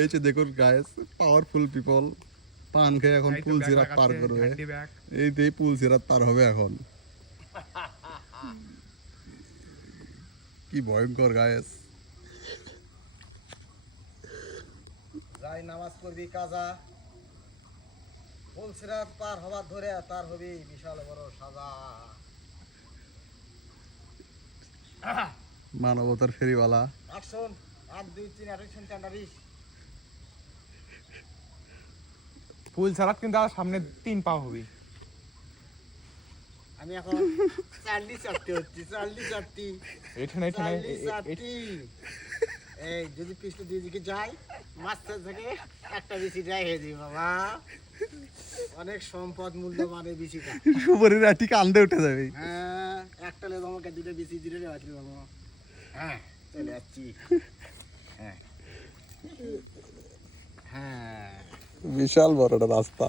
এই যে দেখুন গাইস, পাওয়ারফুল পিপল পান খেয়ে এখন পুল সিরাত পার করবে। এই যে পুল সিরাত পার হবে এখন। কি ভয়ঙ্কর গাইস। যাই নামাজ পড়বি কাজা, পুল সিরাত পার হবার ধরে তার হবে বিশাল বড় সাজা। মানবতার ফেরিওয়ালা। Action 1 2 3 action ক্যান্ডারিস। ফুল সালাদ কিন্তু আর সামনে 3 পা হবে। আমি এখন চার্লি চাটতে হচ্ছি, চার্লি চাটতি এখানে এই যদি পিছলে দুই দিকে যাই মাঝখান থেকে একটা বিচি যাই হয়ে যাবে বাবা। অনেক সম্পদ মূল্যবান এই বিচিটা। সুপারির আটি কান্দে উঠে যাবে। হ্যাঁ একটা লে আমাকে দুটো বিচি দিলে রে বাঁচলি বাবা। হ্যাঁ চলে যাচ্ছি। হ্যাঁ হ্যাঁ বিশাল বড় একটা রাস্তা।